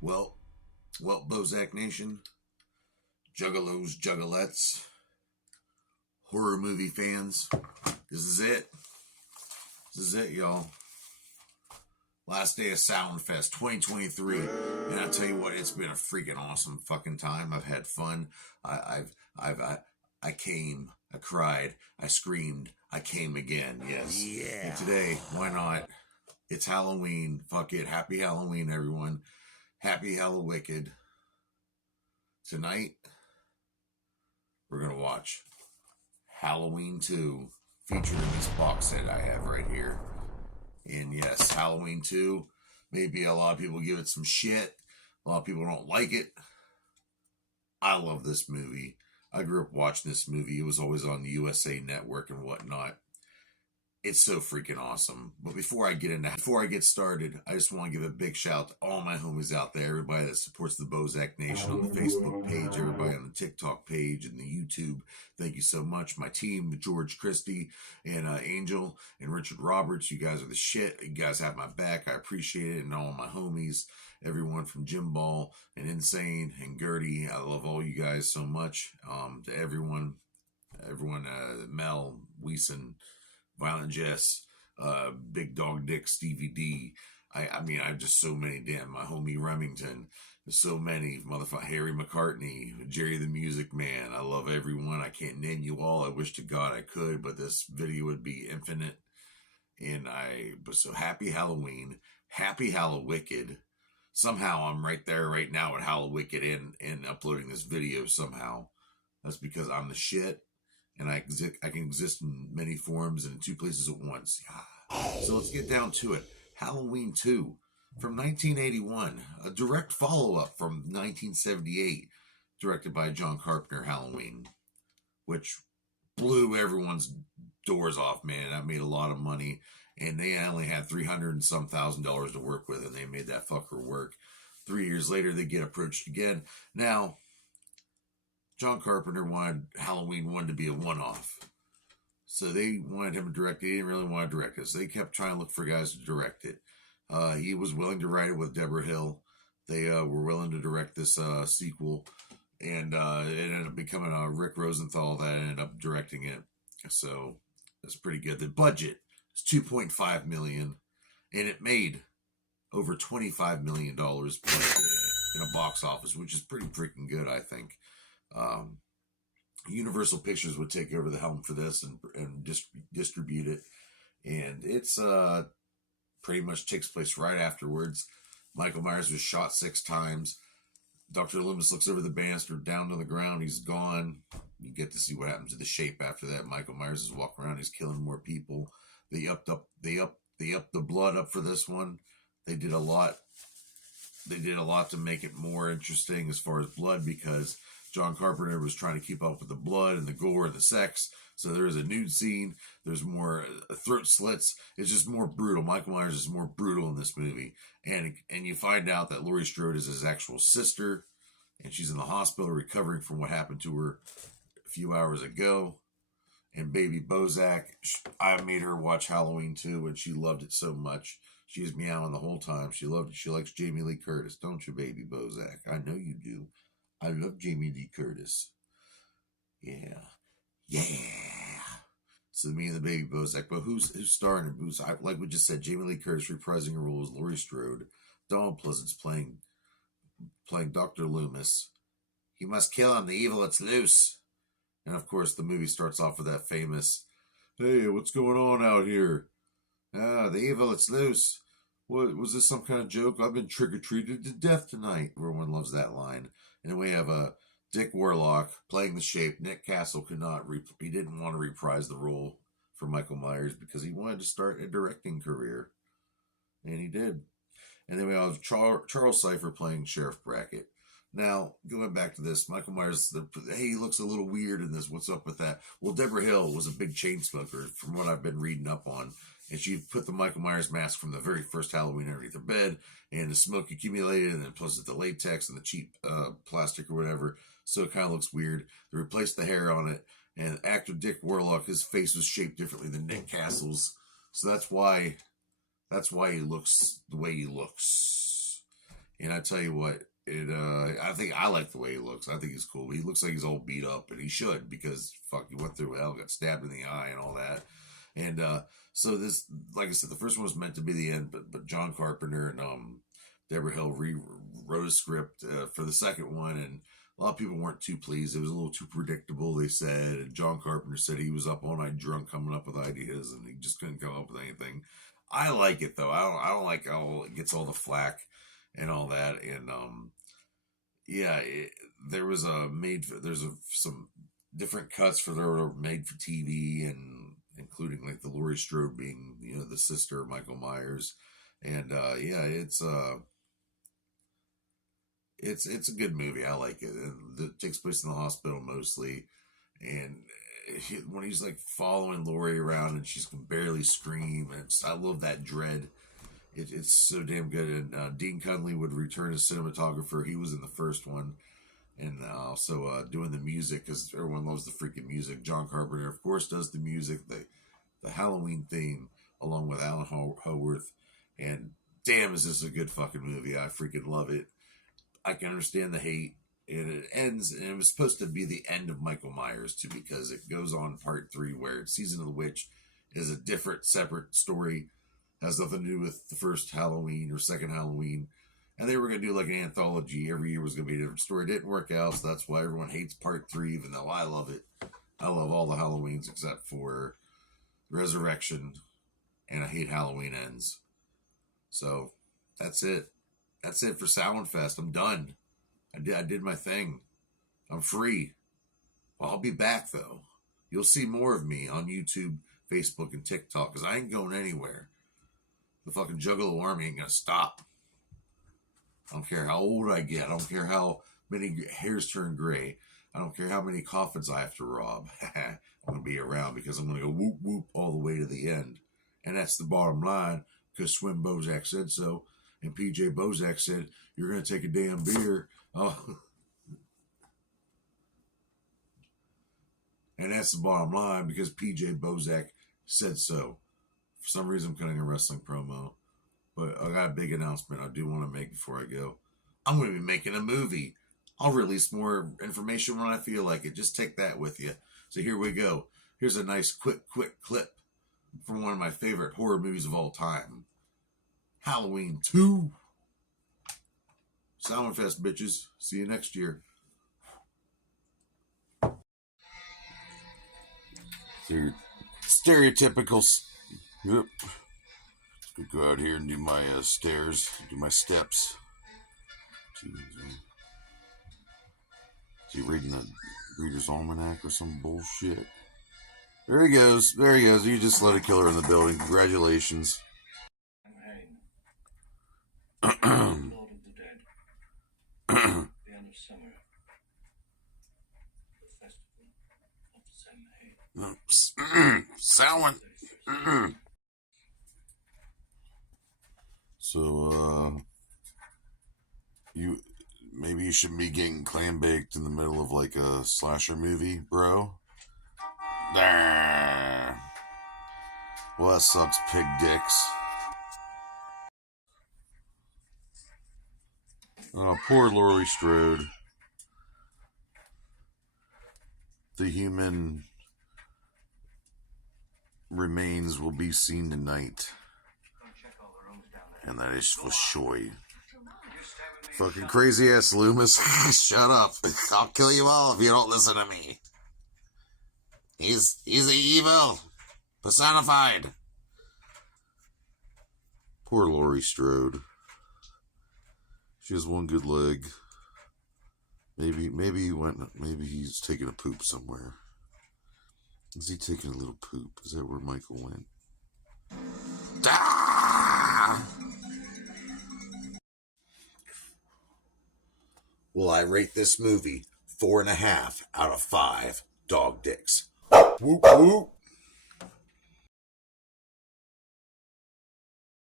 Well, Bozak Nation, Juggalos, Juggalettes, horror movie fans, this is it. This is it, y'all. Last day of Samhain Fest 2023, and I tell you what, it's been a freaking awesome fucking time. I've had fun. I came, I cried, I screamed, I came again. Yes. Yeah. And today, why not? It's Halloween. Fuck it. Happy Halloween, everyone. Happy Hallowicked. Tonight, we're going to watch Halloween 2, featured in this box set I have right here. And yes, Halloween 2, maybe a lot of people give it some shit. A lot of people don't like it. I love this movie. I grew up watching this movie. It was always on the USA Network and whatnot. It's so freaking awesome. But before I get started, I just want to give a big shout to all my homies out there, everybody that supports the Bozak Nation on the Facebook page, everybody on the TikTok page and the YouTube. Thank you so much. My team, George Christie and Angel and Richard Roberts, you guys are the shit. You guys have my back. I appreciate it. And all my homies, everyone from Jim Ball and Insane and Gertie. I love all you guys so much. To everyone, Mel, Weeson, Violent Jess, Big Dog Dick, Stevie D. I mean, I have just so many. Damn, my homie Remington. There's so many. Motherfucker Harry McCartney, Jerry the Music Man. I love everyone. I can't name you all. I wish to God I could, but this video would be infinite. But so happy Halloween. Happy Hallowicked. Somehow I'm right there right now at Hallowicked and uploading this video somehow. That's because I'm the shit. And I can exist in many forms and in two places at once. So let's get down to it. Halloween 2 from 1981, a direct follow-up from 1978, directed by John Carpenter, Halloween, which blew everyone's doors off, man. That made a lot of money, and they only had $300 and some thousand to work with, and they made that fucker work. 3 years later, they get approached again. Now, John Carpenter wanted Halloween 1 to be a one-off. So they wanted him to direct it. He didn't really want to direct it. So they kept trying to look for guys to direct it. He was willing to write it with Deborah Hill. They were willing to direct this sequel. And it ended up becoming Rick Rosenthal that ended up directing it. So that's pretty good. The budget is $2.5 million. And it made over $25 million in a box office, which is pretty freaking good, I think. Universal Pictures would take over the helm for this and distribute it, and it's pretty much takes place right afterwards. Michael Myers was shot 6 times. Dr. Loomis looks over the banister down to the ground. He's gone. You get to see what happens to the Shape after that. Michael Myers is walking around. He's killing more people. They upped the blood up for this one. They did a lot to make it more interesting as far as blood, because John Carpenter was trying to keep up with the blood and the gore and the sex. So there is a nude scene. There's more throat slits. It's just more brutal. Michael Myers is more brutal in this movie. And you find out that Laurie Strode is his actual sister, and she's in the hospital recovering from what happened to her a few hours ago. And baby Bozak, I made her watch Halloween 2, and she loved it so much. She was meowing the whole time. She loved it. She likes Jamie Lee Curtis, don't you, baby Bozak? I know you do. I love Jamie Lee Curtis. Yeah. So me and the baby Bozak. But who's starring in Booze? Like we just said, Jamie Lee Curtis reprising her role as Laurie Strode. Donald Pleasance playing Dr. Loomis. He must kill him. The evil that's loose. And of course, the movie starts off with that famous, "Hey, what's going on out here? The evil that's loose. What was this? Some kind of joke? I've been trick-or-treated to death tonight." Everyone loves that line. And then we have Dick Warlock playing the Shape. Nick Castle he didn't want to reprise the role for Michael Myers because he wanted to start a directing career. And he did. And then we have Charles Cypher playing Sheriff Brackett. Now, going back to this, Michael Myers, he looks a little weird in this. What's up with that? Well, Deborah Hill was a big chain smoker, from what I've been reading up on. And she put the Michael Myers mask from the very first Halloween underneath her bed, and the smoke accumulated, and then plus the latex and the cheap plastic or whatever. So it kind of looks weird. They replaced the hair on it, and actor Dick Warlock, his face was shaped differently than Nick Castle's. So that's why he looks the way he looks. And I tell you what, I think I like the way he looks. I think he's cool. He looks like he's all beat up, and he should, because fuck, he went through hell, got stabbed in the eye, and all that. And so this, like I said, the first one was meant to be the end, but John Carpenter and Deborah Hill rewrote a script for the second one, and a lot of people weren't too pleased. It was a little too predictable, they said. And John Carpenter said he was up all night drunk coming up with ideas, and he just couldn't come up with anything. I like it though. I don't like how it gets all the flack and all that. And yeah, there was some different cuts that were made for TV, and including like the Laurie Strode being, the sister of Michael Myers. And yeah, it's a good movie. I like it. And it takes place in the hospital mostly. And when he's like following Laurie around and she can barely scream, I love that dread. It's so damn good. And Dean Cundley would return as cinematographer. He was in the first one, and also doing the music, because everyone loves the freaking music. John Carpenter, of course, does the music, the Halloween theme, along with Alan Howarth. And damn, is this a good fucking movie. I freaking love it. I can understand the hate. And it ends, and it was supposed to be the end of Michael Myers too, because it goes on part 3, where Season of the Witch is a different, separate story, has nothing to do with the first Halloween or second Halloween, and they were going to do like an anthology. Every year was going to be a different story. It didn't work out, so that's why everyone hates part 3, even though I love it. I love all the Halloweens except for Resurrection, and I hate Halloween Ends. So that's it. That's it for Samhain Fest. I'm done. I did my thing. I'm free. Well, I'll be back, though. You'll see more of me on YouTube, Facebook, and TikTok, because I ain't going anywhere. The fucking Juggalo army ain't going to stop. I don't care how old I get. I don't care how many hairs turn gray. I don't care how many coffins I have to rob. I'm going to be around, because I'm going to go whoop, whoop all the way to the end. And that's the bottom line, because Swim Bozak said so. And PJ Bozak said, you're going to take a damn beer. Oh. And that's the bottom line, because PJ Bozak said so. For some reason, I'm cutting a wrestling promo. But I got a big announcement I do want to make before I go. I'm going to be making a movie. I'll release more information when I feel like it. Just take that with you. So here we go. Here's a nice quick clip from one of my favorite horror movies of all time. Halloween 2. Samhain Fest, bitches. See you next year. Your stereotypical. Yep. Let's go out here and do my stairs, do my steps. Is he reading the Reader's Almanac or some bullshit? There he goes. There he goes. You just let a killer in the building. Congratulations. Lord of the Dead. The end of summer. The festival of Samhain. Samhain. So, maybe you shouldn't be getting clam baked in the middle of like a slasher movie, bro. Well, that sucks, pig dicks. Oh, poor Laurie Strode. The human remains will be seen tonight. And that is for sure. Fucking crazy ass Loomis. Shut up. I'll kill you all if you don't listen to me. He's the evil. Personified. Poor Laurie Strode. She has one good leg. Maybe he's taking a poop somewhere. Is he taking a little poop? Is that where Michael went? Ah! Well, I rate this movie 4.5 out of 5 dog dicks. Whoop whoop.